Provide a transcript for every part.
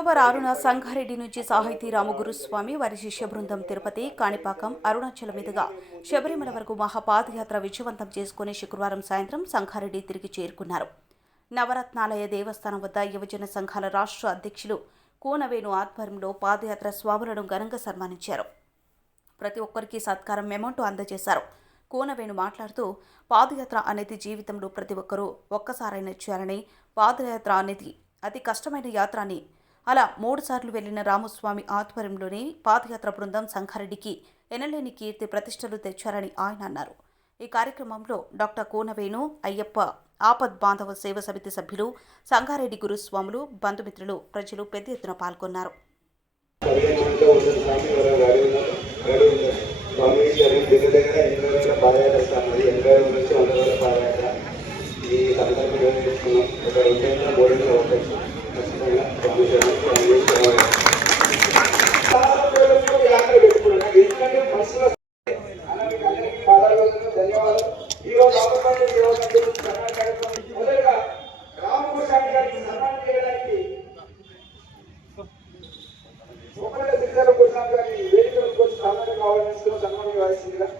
October ఆరున సంగారెడ్డి నుంచి సాహితీ రామగురుస్వామి వారి శిష్య బృందం తిరుపతి కాణిపాకం అరుణాచలం మీదుగా శబరిమల వరకు మహాపాదయాత్ర విజయవంతం చేసుకుని శుక్రవారం సాయంత్రం సంగారెడ్డి తిరిగి చేరుకున్నారు. నవరత్నాలయ దేవస్థానం వద్ద యువజన సంఘాల రాష్ట్ర అధ్యక్షులు కూనవేణు ఆధ్వర్యంలో పాదయాత్ర స్వాములను ఘనంగా సన్మానించారు. ప్రతి ఒక్కరికి సత్కారం మెమోంటో అందజేశారు. కోనవేణు మాట్లాడుతూ పాదయాత్ర అనేది జీవితంలో ప్రతి ఒక్కరూ ఒక్కసారైనా చేయాలని పాదయాత్ర అనేది అతి కష్టమైన యాత్ర అని అలా మూడుసార్లు వెళ్ళిన రామస్వామి ఆధ్వర్యంలోనే పాదయాత్ర బృందం సంగారెడ్డికి ఎనలేని కీర్తి ప్రతిష్టలు తెచ్చారని ఆయన అన్నారు. ఈ కార్యక్రమంలో డాక్టర్ కోనవేణు అయ్యప్ప ఆపద్ బాంధవ సేవ సమితి సభ్యులు సంగారెడ్డి గురుస్వాములు బంధుమిత్రులు ప్రజలు పెద్ద ఎత్తున పాల్గొన్నారు. పదిహేను subir las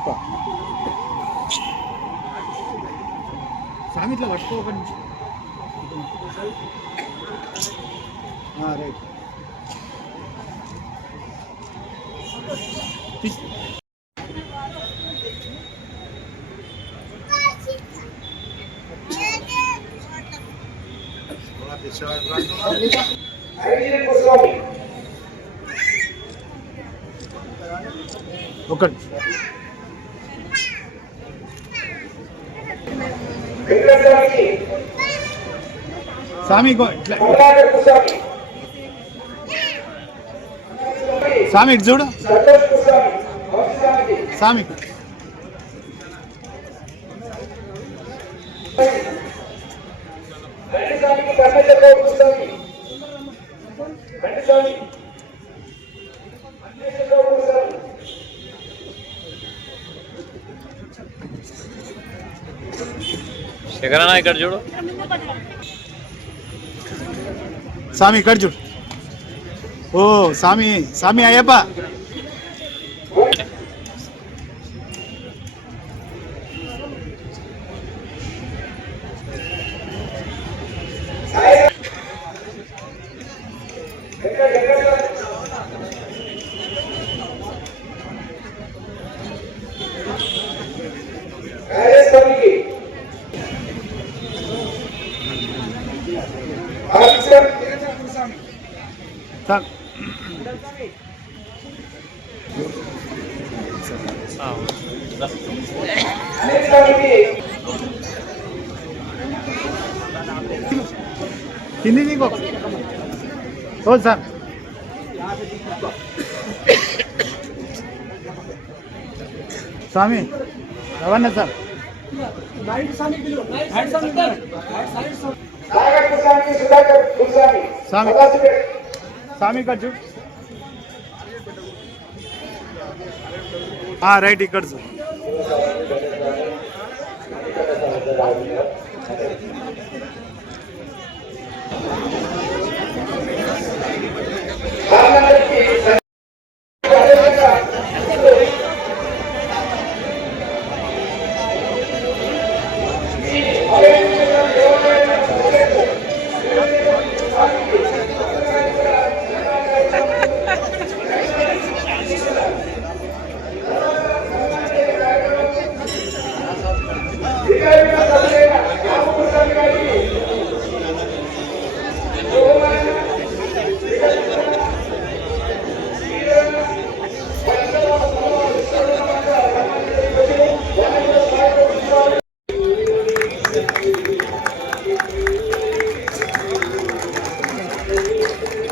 అయ్యప్ప స్వామి ఇట్లా పట్టుకో ఒక నిమిషం ఆ, రైట్ తీస్- హరిజన్ స్వామి స్వామి చూడు. స్వామి. శేఖరణ ఇక్కడ చూడు స్వామి ఇక్కడ చూడు ఓ స్వామి స్వామి అయ్యప్ప వెంకట వెంకట రాజస్వామికి సార్ అనిల్ స్వామికి కింది దిగో ఓ సార్ స్వామి రవణ सामी इकडची हा राईट इकडचं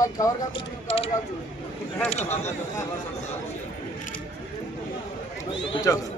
రైట్ ఇక్కడ చూడు వాళ్ళందరికీ స్వామి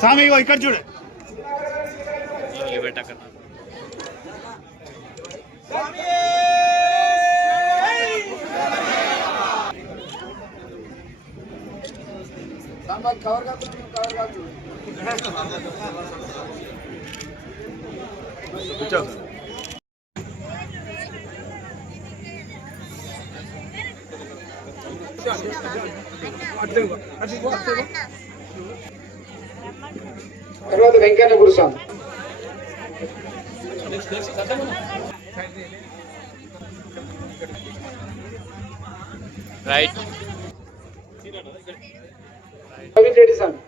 స్వామి ఇగో ఇక్కడ చూడు తర్వాత వెంకన్న గురుస్వామి. రైట్ రెడ్డి స్వామి.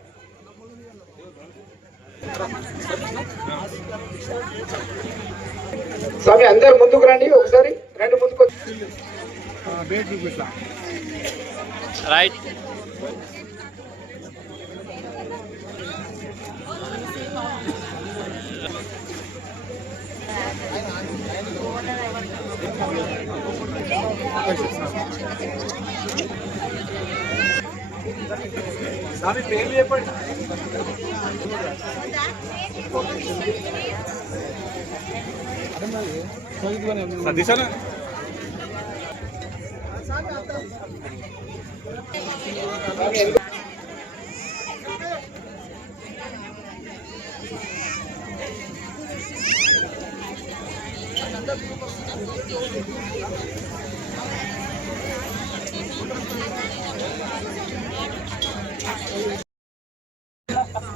స్వామి అందరు ముందుకు రండి ఒకసారి రెండు ముందుకు రైట్ స్వామి పేర్లు చెప్పండి. సతీశానా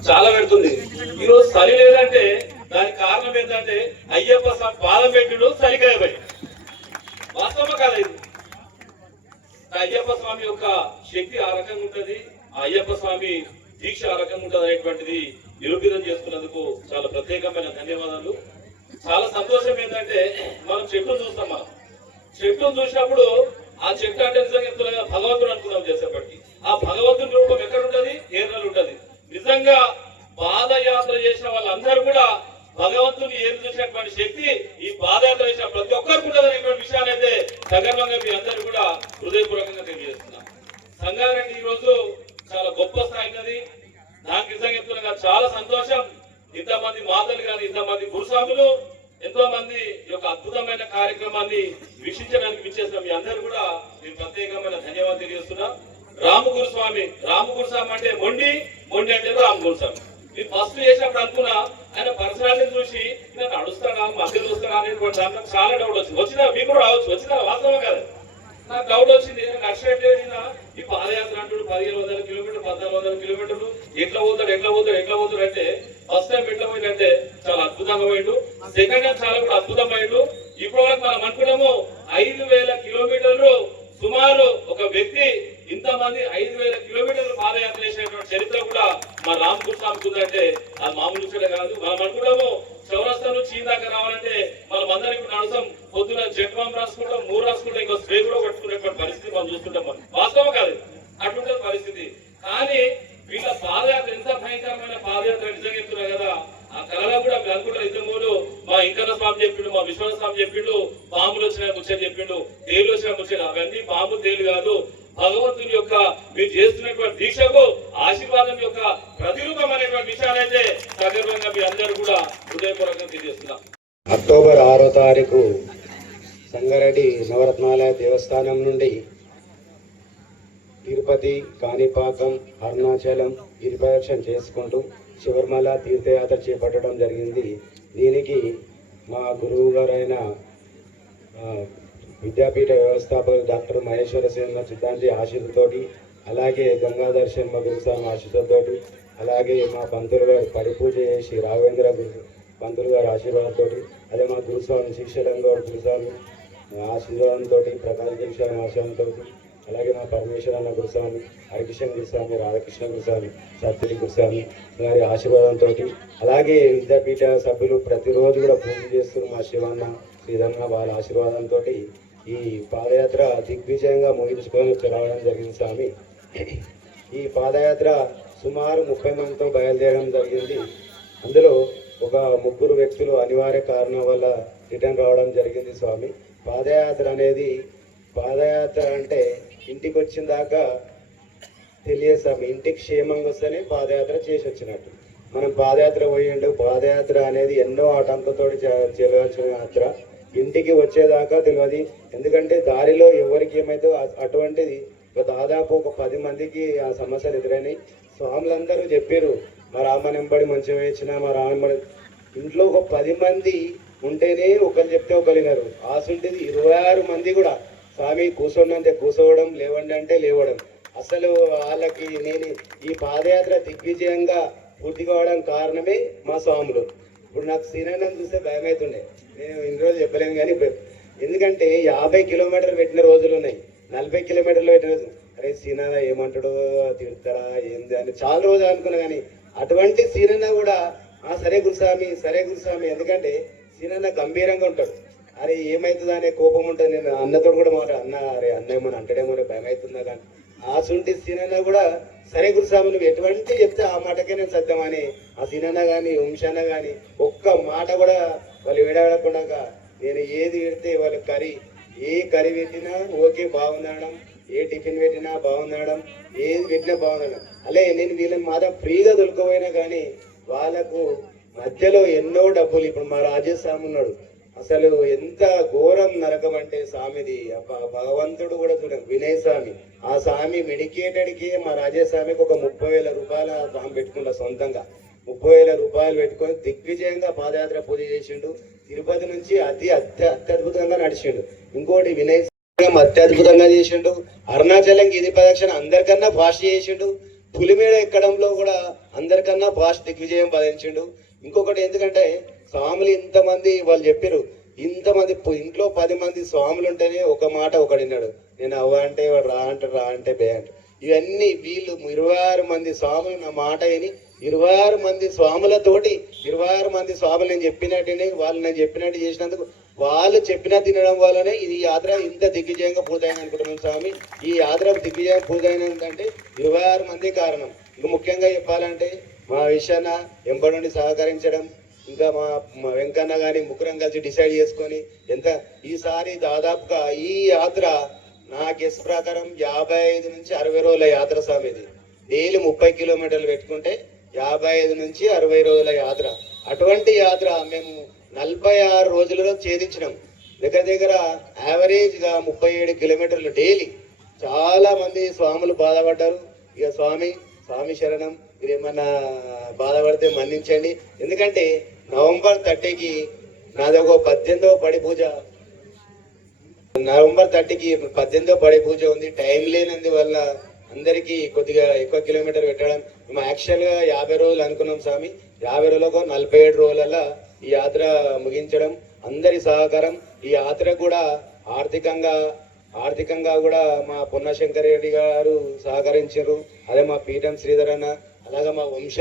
చాలా పెడుతుంది. ఈ రోజు చలి లేదంటే దానికి కారణం ఏంటంటే అయ్యప్ప స్వామి పాదం పెట్టుడు చలికాయ పడి వాస్తవం కాలేదు అయ్యప్ప స్వామి యొక్క శక్తి ఆ రకంగా ఉంటది ఆ అయ్యప్ప స్వామి దీక్ష ఆ రకంగా ఉంటది అనేటువంటిది నిరూపితం చేసుకున్నందుకు చాలా ప్రత్యేకమైన ధన్యవాదాలు. చాలా సంతోషం ఏంటంటే మనం చెట్టును చూస్తాం మనం. చెట్టును చూసినప్పుడు ఆ చెట్టు అంటే నిజంగా చెప్తున్నా భగవంతుడు అనుకుందాం చేసేప్పటికి ఆ భగవంతుని రూపం ఎక్కడ ఉంటది కేరళలో ఉంటది నిజంగా పాదయాత్ర చేసిన వాళ్ళందరూ కూడా భగవంతుని ఏం చూసినటువంటి శక్తి ఈ పాదయాత్ర చేసిన ప్రతి ఒక్కరికి ఉంటుంది అనేటువంటి విషయాన్ని అయితే సగర్వంగా మీ అందరూ కూడా హృదయపూర్వకంగా తెలియజేస్తున్నాం సంగారెడ్డి ఈ రోజు చాలా గొప్ప స్థాయి ఉన్నది నాకు నిజంగా చెప్తున్నా కదా, చాలా సంతోషం ఇంతమంది మాతలు కానీ ఇంతమంది గురుస్వాములు ఎంతో మంది ఈ యొక్క అద్భుతమైన కార్యక్రమాన్ని వీక్షించడానికి విచ్చేసిన మీ అందరు కూడా నేను ప్రత్యేకమైన ధన్యవాదాలు తెలియజేస్తున్నా. రామగురు స్వామి రామగురు స్వామి అంటే మొండి మొండి అంటే రామగురు స్వామి నేను ఫస్ట్ చేసినప్పుడు అనుకున్నా ఆయన పర్సనాలిటీ చూసి నేను నడుస్తాడా మధ్యలో వస్తాడా అనేటువంటి దాంట్లో చాలా డౌట్ వచ్చింది. వచ్చినా మీకు కూడా రావచ్చు వచ్చినా వాస్తవం కాదు. నాకు డౌట్ వచ్చింది నడిచినట్టే ఈ పాదయాత్ర అంటాడు పదిహేను వందల కిలోమీటర్లు పద్నాలుగు వందల కిలోమీటర్లు ఎట్లా పోతాడు ఎట్లా పోతాడు ఎట్లా పోతాడు అంటే ఫస్ట్ టైం ఎట్లా పోయిందంటే చాలా అద్భుతంగా పోయిండు. సెకండ్ టైం చాలా కూడా అద్భుతం పోయిండు. ఇప్పుడు వరకు మనం అనుకున్నాము ఐదు వేల కిలోమీటర్లు సుమారు ఒక వ్యక్తి ఇంతమంది ఐదు వేల కిలోమీటర్లు పాదయాత్ర చేసినటువంటి చరిత్ర కూడా మా రామకృష్ణ స్వామికి ఉందంటే అది మామూలు విషయం కాదు మనం అనుకున్నాము చౌరస్తా నుంచి ఈ దాకా రావాలంటే మనం అందరం ఇప్పుడు నడుస్తాం పొద్దున జట్వాం రాసుకుంటాం మూడు రాసుకుంటాం ఇంకో స్ప్రే కూడా కొట్టుకునేటువంటి పరిస్థితి మనం చూస్తుంటాం మనం వాస్తవం కాదు అటువంటి పరిస్థితి కానీ వీళ్ళ పాదయాత్ర ఎంత భయంకరమైన పాదయాత్ర నిజంగా చెప్తున్నారు కదా ఆ కళలో కూడా మీరు అనుకుంటారు ఇద్దరు మూడు మా ఇంకన్న స్వామి చెప్పిండు మా విశ్వాస స్వామి చెప్పిండు పాములు వచ్చిన ముచ్చని చెప్పిండు దేవులు వచ్చిన ముచ్చని అవన్నీ పాము తేలు కాదు. భగవంతుని యొక్క మీరు చేస్తున్నటువంటి దీక్షకు ఆశీర్వాదం యొక్క ప్రతిరూపం అనేటువంటి విషయాలైతే సగర్వంగా మీ అందరూ కూడా హృదయపూర్వకంగా తెలియజేస్తున్నాం. అక్టోబర్ ఆరో తారీఖు సంగారెడ్డి నవరత్నాలయ దేవస్థానం నుండి తిరుపతి కాణిపాకం అరుణాచలం గిరిప్రదక్షిణ చేసుకుంటూ శివర్మల తీర్థయాత్ర చేపట్టడం జరిగింది. దీనికి మా గురువు గారైన విద్యాపీఠ వ్యవస్థాపకులు డాక్టర్ మహేశ్వర సేన సిద్ధాంతి ఆశీస్సుతోటి అలాగే గంగాధర్ శర్మ గురుస్వామి ఆశీస్సుతోటి అలాగే మా పంతులు గారు పరిపూజ చేసి రాఘవేంద్ర గురు పంతులు గారి ఆశీర్వాదంతో అదే మా గురుస్వామి శ్రీశైలం గౌడ్ గురుస్వామి ఆశీర్వాదంతో ప్రకాశ్ స్వామి ఆశీర్వాదంతో అలాగే మా పరమేశ్వరన్న గురుస్వామి హరికృష్ణ గురుస్వామి రాధాకృష్ణ గురుస్వామి సత్యరి గురుస్వామి గారి ఆశీర్వాదంతో అలాగే విద్యాపీఠ సభ్యులు ప్రతిరోజు కూడా పూజ చేస్తున్న మా శివన్న. శ్రీధన్న వాళ్ళ ఆశీర్వాదంతో ఈ పాదయాత్ర దిగ్విజయంగా ముగించుకొని రావడం జరిగింది స్వామి. ఈ పాదయాత్ర సుమారు ముప్పై మందితో బయలుదేరడం జరిగింది. అందులో ఒక ముగ్గురు వ్యక్తులు అనివార్య కారణం వల్ల రిటర్న్ రావడం జరిగింది స్వామి. పాదయాత్ర అనేది పాదయాత్ర అంటే ఇంటికి వచ్చిన దాకా తెలియదు స్వామి. ఇంటికి క్షేమంగా వస్తేనే పాదయాత్ర చేసి వచ్చినట్టు. మనం పాదయాత్ర పోయిండు పాదయాత్ర అనేది ఎన్నో ఆటంకంతో చే- చేయవలసిన యాత్ర. ఇంటికి వచ్చేదాకా తెలియదు ఎందుకంటే దారిలో ఎవరికి ఏమైతే అటువంటిది ఒక దాదాపు ఒక పది మందికి ఆ సమస్యలు ఎదురైనాయి. స్వాములందరూ చెప్పారు మా రామనెంబడి మంచిగా వేసిన మా రామనెంబడి ఇంట్లో ఒక పది మంది ఉంటేనే ఒకరు చెప్తే ఒకరు వినరు. ఆసుంటిది ఇరవై ఆరు మంది కూడా. స్వామి కూర్చోండి అంటే కూర్చోవడం లేవండి అంటే లేవడం. అసలు వాళ్ళకి నేను ఈ పాదయాత్ర దిగ్విజయంగా పూర్తి కావడం కారణమే మా స్వాములు. ఇప్పుడు నాకు శ్రీరంగం చూస్తే భయం అవుతుండే నేను ఇన్ని రోజులు చెప్పలేము కానీ ఇప్పుడు ఎందుకంటే యాభై కిలోమీటర్లు పెట్టిన రోజులు ఉన్నాయి. నలభై కిలోమీటర్లు పెట్టిన రోజు. అరే సీనారా ఏమంటాడో తిడతారా ఏంది అని చాలా రోజులు అనుకున్నా కానీ అటువంటి సీనన్న కూడా ఆ సరే గురుస్వామి సరే గురుస్వామి ఎందుకంటే సీనన్న గంభీరంగా ఉంటాడు. అరే ఏమవుతుందా అనే కోపం ఉంటుంది. నేను అన్నతో కూడా మాట అన్న అరే అన్న ఏమని అంటాడేమో భయం అవుతుందా కానీ ఆ సుంటి సీనన్న కూడా సరే గురుస్వామి నువ్వు ఎటువంటి చెప్తే ఆ మాటకే నేను సత్యమని ఆ సీనన్న కానీ వంశన్న కానీ ఒక్క మాట కూడా వాళ్ళు విడవడకుండా నేను ఏది పెడితే వాళ్ళు కర్రీ ఏ కర్రీ పెట్టినా ఓకే బాగుందనడం ఏ టిఫిన్ పెట్టినా బాగుందనడం ఏది పెట్టినా బాగుందనడం అలే నేను వీళ్ళని మాత్రం ఫ్రీగా దొరకపోయినా కానీ వాళ్ళకు మధ్యలో ఎన్నో డబ్బులు ఇప్పుడు మా రాజేష్ స్వామి ఉన్నాడు. అసలు ఎంత ఘోరం నరకం అంటే స్వామిది. భగవంతుడు కూడా చూడండి వినయ్ స్వామి. ఆ స్వామి మెడికేటెడ్కి మా రాజేష్ స్వామికి ఒక ముప్పై వేల రూపాయల స్వామి పెట్టుకున్నా సొంతంగా. ముప్పై వేల రూపాయలు పెట్టుకొని దిగ్విజయంగా పాదయాత్ర పూజ చేసిండు. తిరుపతి నుంచి అతి అత్య అత్యద్భుతంగా నడిచిండు. ఇంకోటి వినయ అత్యద్భుతంగా చేసిండు. అరుణాచలం గిది ప్రదక్షిణ అందరికన్నా ఫాస్ట్ చేసిండు. పులిమేడ ఎక్కడంలో కూడా అందరికన్నా ఫాస్ట్ దిగ్విజయం సాధించిండు ఇంకొకటి ఎందుకంటే స్వాములు ఇంతమంది వాళ్ళు చెప్పారు ఇంతమంది ఇంట్లో పది మంది స్వాములు ఉంటేనే ఒక మాట ఒకడిన్నాడు నేను అవ్వ అంటే వాడు రా అంటే రా అంటే బే అంటే. ఇవన్నీ వీళ్ళు ఇరవై ఆరు మంది స్వాములు నా మాట విని ఇరవై ఆరు మంది స్వాములతోటి ఇరవై ఆరు మంది స్వాములు నేను చెప్పినట్టునే వాళ్ళు నేను చెప్పినట్టు చేసినందుకు వాళ్ళు చెప్పిన తినడం వల్లనే ఇది యాత్ర ఇంత దిగ్విజయంగా పూర్తయింది అనుకుంటున్నాం స్వామి. ఈ యాత్ర దిగ్విజయం పూర్తయినందంటే ఇరవై ఆరు మంది కారణం. ఇంకా ముఖ్యంగా చెప్పాలంటే మా విషయాన ఎంబడి నుండి సహకరించడం ఇంకా మా మా వెంకన్న కానీ ముగ్గురం కలిసి డిసైడ్ చేసుకొని ఎంత ఈసారి దాదాపుగా ఈ యాత్ర నా గెస్ ప్రకారం యాభై ఐదు నుంచి అరవై రోజుల యాత్ర స్వామిది డైలీ ముప్పై కిలోమీటర్లు పెట్టుకుంటే యాభై ఐదు నుంచి అరవై రోజుల యాత్ర. అటువంటి యాత్ర మేము నలభై ఆరు రోజులలో ఛేదించినాం. దగ్గర దగ్గర యావరేజ్గా ముప్పై ఏడు కిలోమీటర్లు డైలీ. చాలా మంది స్వాములు బాధపడ్డారు. ఇక స్వామి స్వామి శరణం మీరు ఏమన్నా బాధపడితే మన్నించండి. ఎందుకంటే నవంబర్ థర్టీకి నాది ఒక పద్దెనిమిదవ పడి పూజ. నవంబర్ థర్టీకి పద్దెనిమిదో పడి పూజ ఉంది. టైం లేనందువల్ల అందరికీ కొద్దిగా ఎక్కువ కిలోమీటర్ పెట్టడం. మేము యాక్చువల్గా యాభై రోజులు అనుకున్నాం స్వామి. యాభై రోజులకు నలభై ఏడు రోజులలో ఈ యాత్ర ముగించడం. అందరి సహకారం. ఈ యాత్ర కూడా ఆర్థికంగా ఆర్థికంగా కూడా మా పొన్నశంకర్ రెడ్డి గారు సహకరించారు. అదే మా పీఠం శ్రీధర్ అన్న అలాగే మా వంశ